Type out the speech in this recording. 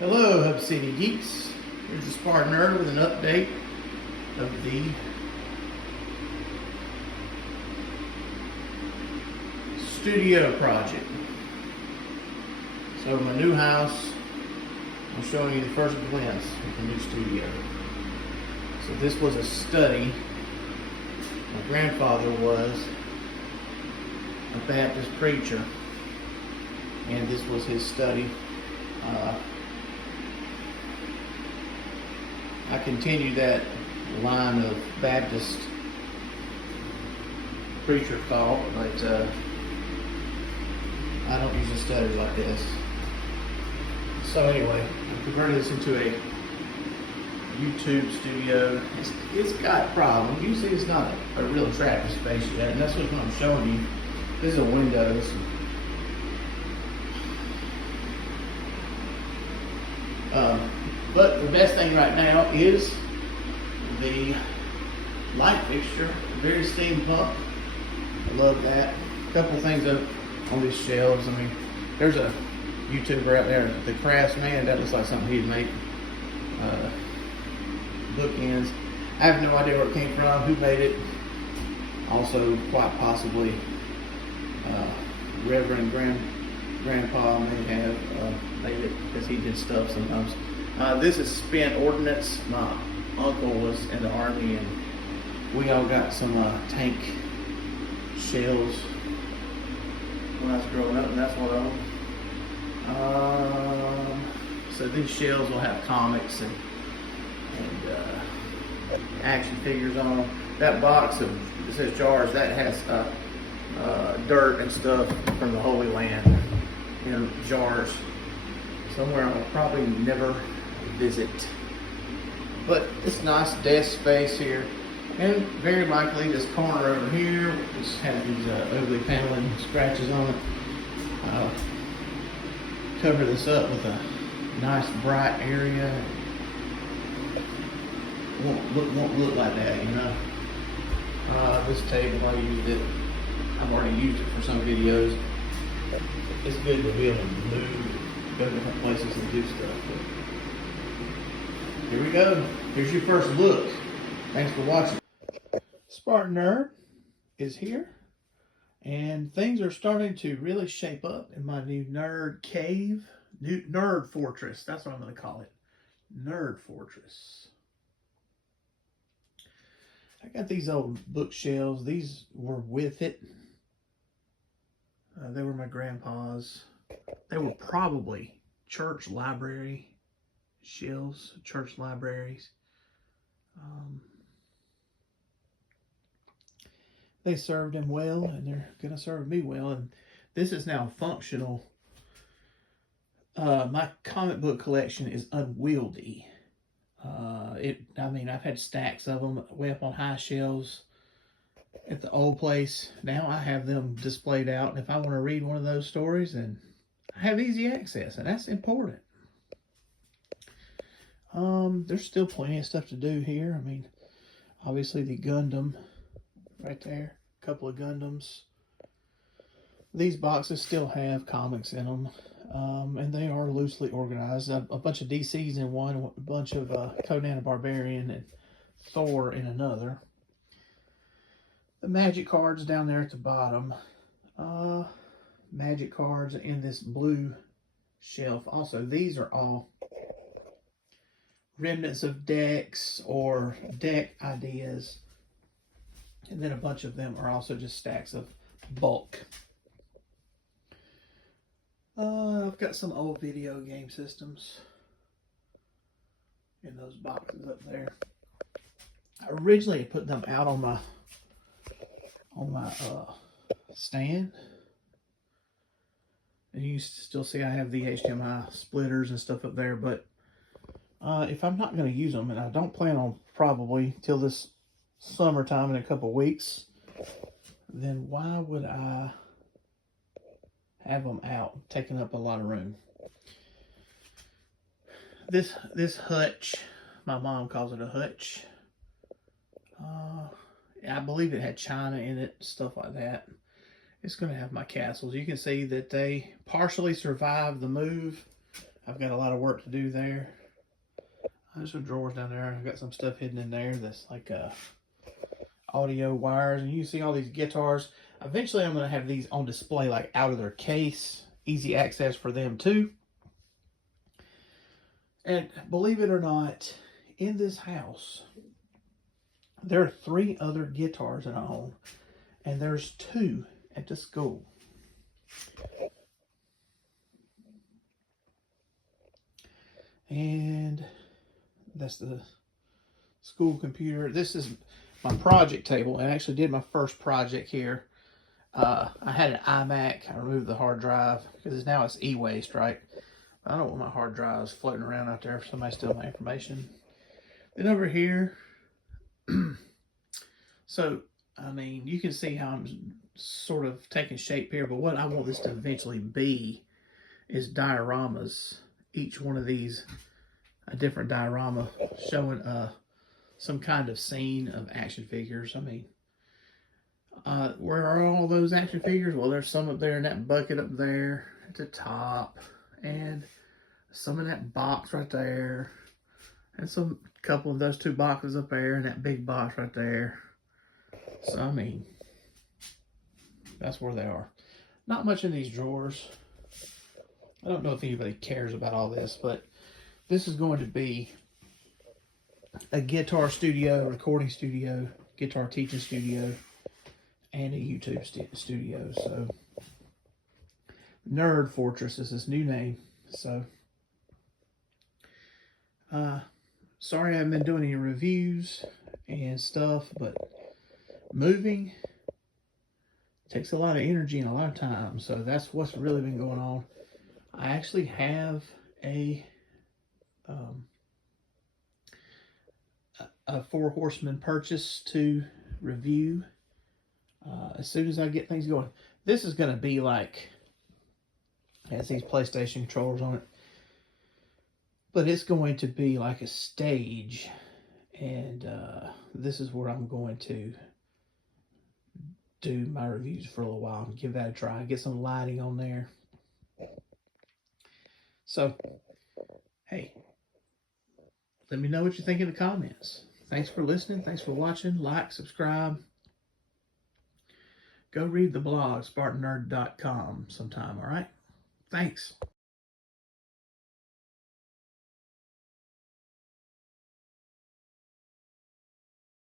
Hello, Hub City Geeks. Here's the SpartanNerd with an update of the studio project. So my new house, I'm showing you the first glimpse of the new studio. So this was a study. My grandfather was a Baptist preacher, and this was his study. I continue that line of Baptist preacher thought, but I don't usually study like this. So anyway, I converted this into a YouTube studio. It's got problems. You see, it's not a real attractive space yet, and that's what I'm showing you. This is a window. But the best thing right now is the light fixture, very steampunk. I love that. A couple of things up on these shelves. I mean, there's a YouTuber out there, the Craftsman. That looks like something he'd make. Bookends. I have no idea where it came from, who made it. Also, quite possibly, Reverend Grandpa may have made it because he did stuff sometimes. This is spent ordnance. My uncle was in the Army, and we all got some tank shells when I was growing up, and that's one of them. So these shells will have comics and action figures on them. That box of, it says jars, that has dirt and stuff from the Holy Land in jars. Somewhere I'll probably never visit. But it's nice desk space here. And very likely this corner over here just has these ugly paneling scratches on it. Cover this up with a nice bright area. Won't look like that, you know. This table, I used it. I've already used it for some videos. It's good to be able to move, go to different places and do stuff. But here we go. Here's your first look. Thanks for watching. SpartanNerd is here, and things are starting to really shape up in my new nerd cave, new nerd fortress. That's what I'm going to call it, nerd fortress. I got these old bookshelves. These were with it. They were my grandpa's. They were probably church library shelves, church libraries. They served him well, and they're going to serve me well. And this is now functional. My comic book collection is unwieldy. I've had stacks of them way up on high shelves at the old place. Now I have them displayed out, and if I want to read one of those stories, then I have easy access, and that's important. There's still plenty of stuff to do here. I mean, obviously the Gundam right there, a couple of Gundams. These boxes still have comics in them, and they are loosely organized. A bunch of DCs in one, a bunch of Conan the Barbarian and Thor in another. The magic cards down there at the bottom. Magic cards in this blue shelf. Also, these are all remnants of decks or deck ideas. And then a bunch of them are also just stacks of bulk. I've got some old video game systems in those boxes up there. I originally put them out on my stand, and you still see I have the HDMI splitters and stuff up there. But if I'm not going to use them, and I don't plan on probably till this summertime in a couple weeks, then why would I have them out taking up a lot of room? This hutch, my mom calls it a hutch. I believe it had china in it, stuff like that. It's going to have my castles. You can see that they partially survived the move. I've got a lot of work to do there. There's some drawers down there. I've got some stuff hidden in there that's like audio wires. And you can see all these guitars. Eventually I'm going to have these on display like out of their case. Easy access for them too. And believe it or not, in this house, there are 3 other guitars that I own. And there's 2 at the school. And that's the school computer. This is my project table. I actually did my first project here. I had an iMac. I removed the hard drive because now it's e-waste, right? I don't want my hard drives floating around out there for somebody to steal my information. Then over here, so, I mean, you can see how I'm sort of taking shape here, but what I want this to eventually be is dioramas. Each one of these, a different diorama showing some kind of scene of action figures. I mean, where are all those action figures? Well, there's some up there in that bucket up there at the top, and some in that box right there, and some couple of those 2 boxes up there, and that big box right there. So, I mean, that's where they are. Not much in these drawers. I don't know if anybody cares about all this, but this is going to be a guitar studio, recording studio, guitar teaching studio, and a YouTube studio. So, Nerd Fortress is his new name. So, sorry I haven't been doing any reviews and stuff, but moving takes a lot of energy and a lot of time. So that's what's really been going on. I actually have a 4 Horsemen purchase to review as soon as I get things going. This is going to be like, it has these PlayStation controllers on it, but it's going to be like a stage, and this is where I'm going to do my reviews for a little while and give that a try, get some lighting on there. So, hey, let me know what you think in the comments. Thanks for listening. Thanks for watching. Like, subscribe. Go read the blog, SpartanNerd.com sometime, all right? Thanks.